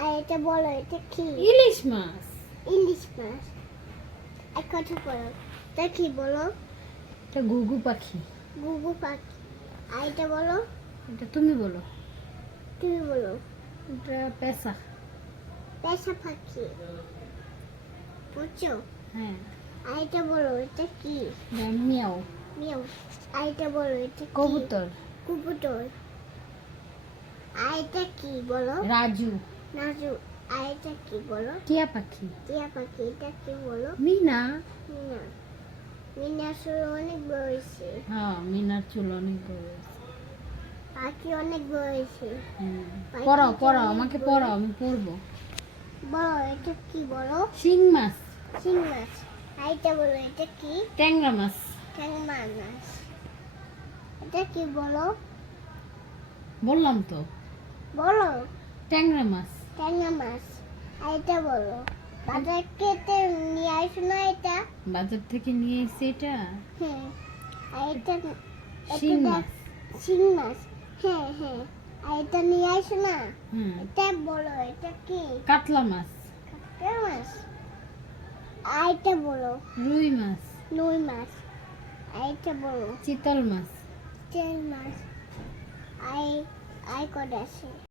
আর এটা বলো এটা কি? ইলিশ মাছ। ইলিশ মাছ। এক কথা বলো, এটা কি বলো? এটা ঘুঘু পাখি। ঘুঘু পাখি। আর এটা বলো, এটা তুমি বলো। তুমি বলো। এটা পেঁচা। পেঁচা পাখি। বুঝছো? হ্যাঁ। আর এটা বলো এটা কি? এটা মিয়াও। মিয়াও। আর এটা বলো এটা কি? কবুতর। কবুতর। আর এটা কি বলো? রাজু। নাজু। আর এটা কি বলো? টিয়া পাখি। টিয়া পাখি। এটা কি বলো? মিনা। মিনা। মিনা আসলে অনেক বড় হয়েছে। হ্যাঁ, মিনার চুল অনেক বড়। পাখি অনেক বড় হয়েছে। পাখি পড়াও পড়াও, অনেক আমাকে বড়। পড়াও, আমি পড়বো। বলো এটা কি বলো? শিং মাছ। শিং মাছ। আর এটা বলো এটা কি? ট্যাংরা মাছ। ট্যাংরা মাছ। এটা কি বলো? বললাম তো, বলো। ট্যাংরা মাছ। ট্যাংরা মাছ। আর এটা বলো। বাজার কেটে নিয়ে আসো না এটা? বাজার থেকে নিয়ে এসে এটা হ্যাঁ। আর এটা শিং মাছ। শিং মাছ। হ্যাঁ হ্যাঁ। আর এটা নিয়ে আসো না? হুম। এটা বলো এটা কি? কাতলা মাছ। কাতলা মাছ। আর এটা বলো। রুই মাছ। রুই মাছ। আর এটা বলো। চিতল মাছ। চিংড়ি মাছ। আর কটা আছে?